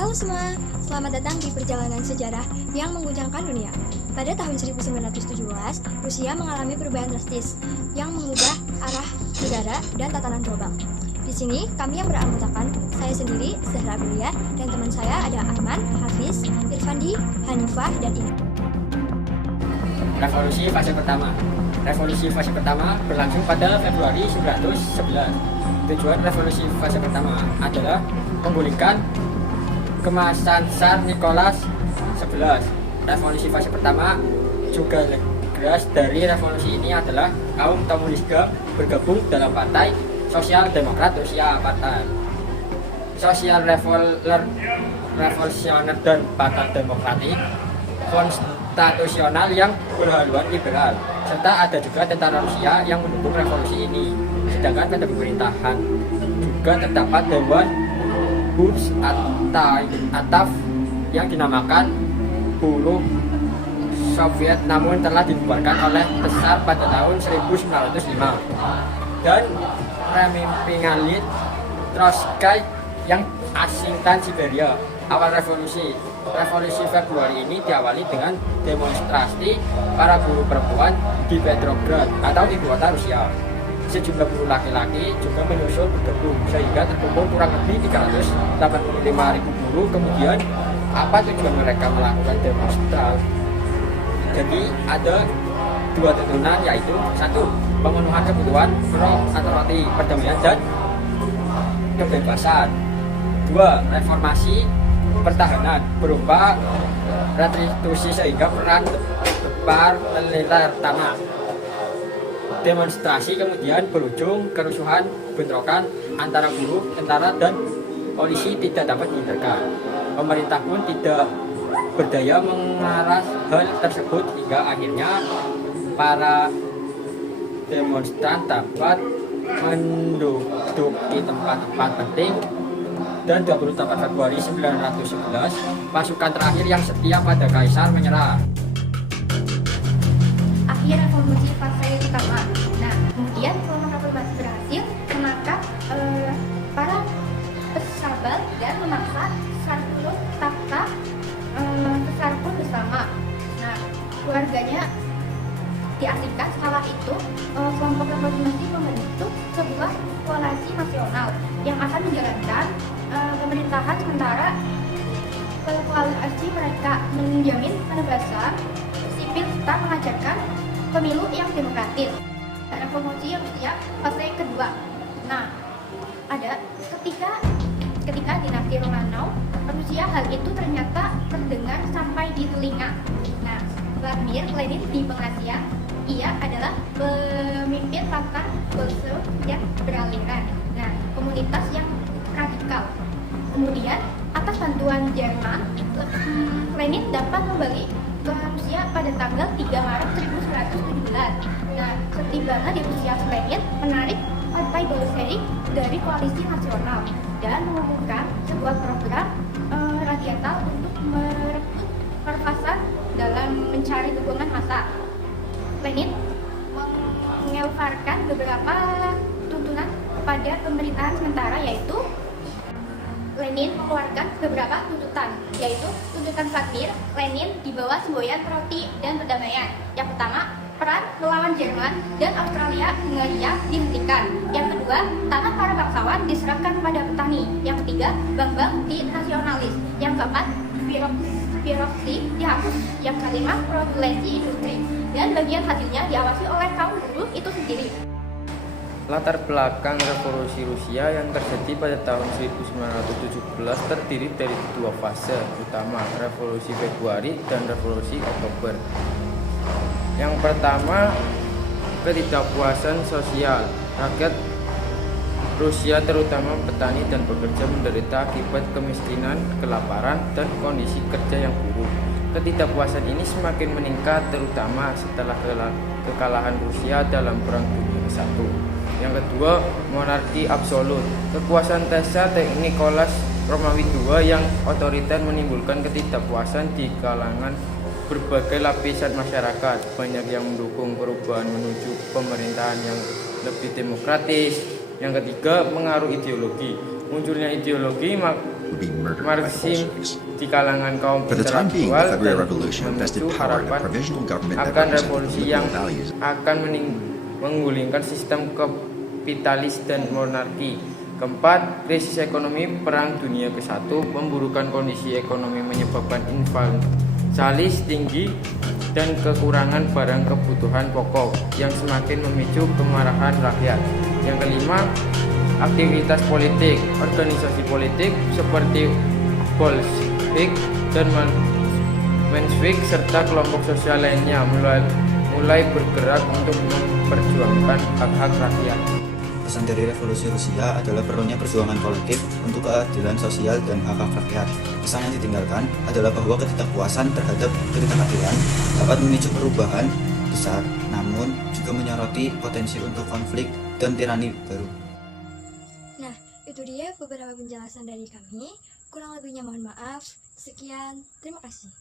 Halo semua, selamat datang di perjalanan sejarah yang mengguncangkan dunia. Pada tahun 1917, Rusia mengalami perubahan drastis yang mengubah arah negara dan tatanan global. Di sini, kami yang beranggotakan, saya sendiri, Zahra Amelia, dan teman saya ada Arman, Hafiz, Irfandi, Hanifah, dan Ina. Revolusi fase pertama. Revolusi fase pertama berlangsung pada Februari 1911. Tujuan revolusi fase pertama adalah memulihkan kemasan Tsar Nicholas XI. Revolusi fase pertama juga legas dari revolusi ini adalah kaum komunisme bergabung dalam Partai Sosial Demokrat Rusia Partai Sosial Revolusioner dan Partai Demokratik Konstitusional yang berhaluan liberal, serta ada juga tentara Rusia yang mendukung revolusi ini. Sedangkan pada pemerintahan juga terdapat Dewan Burs Ataf yang dinamakan Buruh Soviet, namun telah dibubarkan oleh Tsar pada tahun 1905, dan Remimpigalit Trotsky yang asingkan Siberia. Awal revolusi Februari ini diawali dengan demonstrasi para buruh perempuan di Petrograd atau ibu kota Rusia. Sejumlah buruh laki-laki juga menyusul bergabung sehingga terkumpul kurang lebih 385.000 buruh. Kemudian apa tujuan mereka melakukan demonstrasi? Jadi ada dua tuntunan, yaitu satu, pemenuhan kebutuhan atau roti, perdamaian dan kebebasan. Dua, reformasi pertahanan berupa restitusi sehingga peran militer tanah. Demonstrasi kemudian berujung kerusuhan bentrokan antara buruh, tentara, dan polisi tidak dapat dihindarkan. Pemerintah pun tidak berdaya mengaras hal tersebut hingga akhirnya para demonstran dapat menduduki tempat-tempat penting. Dan 28 Februari 1911, pasukan terakhir yang setia pada Kaisar menyerah. Akhir revolusi fase pertama. Nah, kemudian setelah revolusi berhasil, maka para pesabal dan memaksa Tsarkul tahta ke Tsarkul bersama. Nah, keluarganya diasingkan. Setelah itu, kelompok revolusi membentuk sebuah koalisi nasional yang akan menjalankan pemerintahan sementara. Koalisi mereka menjamin penegasan sipil serta mengajarkan pemilu yang demokratis. Revolusi Rusia fase kedua. Nah, ada ketika dinasti Romanov Rusia, hal itu ternyata terdengar sampai di telinga. Nah, Vladimir Lenin di Bangladesh, ia adalah pemimpin pasukan Bolshevik yang beraliran. Nah, komunitas yang radikal. Kemudian atas bantuan Jerman, Lenin dapat kembali ke Rusia pada tanggal 3 Maret 1917. Nah, setibanya di Rusia, Lenin menarik Partai Bolshevik dari koalisi nasional dan mengumumkan sebuah program rakyat untuk merebut kekuasaan dalam mencari dukungan massa. Lenin mengeluarkan beberapa tuntunan kepada pemerintahan sementara, yaitu Lenin mengeluarkan beberapa tuntutan, yaitu tuntutan Vladimir Lenin di bawah semboyan roti dan perdamaian. Yang pertama, peran melawan Jerman dan Australia Hungaria dihentikan. Yang kedua, tanah para bangsawan diserahkan kepada petani. Yang ketiga, bank-bank dinasionalis. Yang keempat, birokrasi dihapus. Yang kelima, produksi industri, dan bagian hasilnya diawasi oleh kaum buruh itu sendiri. Latar belakang revolusi Rusia yang terjadi pada tahun 1917 terdiri dari dua fase utama, revolusi Februari dan revolusi Oktober. Yang pertama, ketidakpuasan sosial. Rakyat Rusia, terutama petani dan pekerja, menderita akibat kemiskinan, kelaparan, dan kondisi kerja yang buruk. Ketidakpuasan ini semakin meningkat terutama setelah kekalahan Rusia dalam Perang Dunia I. Yang kedua, monarki absolut. Kekuasaan Tsar Nicholas Romawi II yang otoriter menimbulkan ketidakpuasan di kalangan berbagai lapisan masyarakat. Banyak yang mendukung perubahan menuju pemerintahan yang lebih demokratis. Yang ketiga, pengaruh ideologi. Munculnya ideologi would be murdered by the Marxisme Bolsheviks. di kalangan kaum For the time being, the intelektual February dan Revolution vested memicu power in a harapan provisional government that akan represented revolusi yang liberal values. akan menggulingkan sistem kapitalis dan monarki. Keempat, krisis ekonomi Perang Dunia ke-1 memburukkan kondisi ekonomi menyebabkan inflasi tinggi dan kekurangan barang kebutuhan pokok yang semakin memicu kemarahan rakyat. Yang kelima, aktivitas politik, organisasi politik seperti Bolshevik dan Menshevik serta kelompok sosial lainnya mulai bergerak untuk memperjuangkan hak-hak rakyat. Pesan dari revolusi Rusia adalah perlunya perjuangan kolektif untuk keadilan sosial dan hak-hak rakyat. Pesan yang ditinggalkan adalah bahwa ketidakpuasan terhadap ketidakadilan dapat memicu perubahan besar, namun juga menyoroti potensi untuk konflik dan tirani baru. Nah, itu dia beberapa penjelasan dari kami. Kurang lebihnya mohon maaf. Sekian, terima kasih.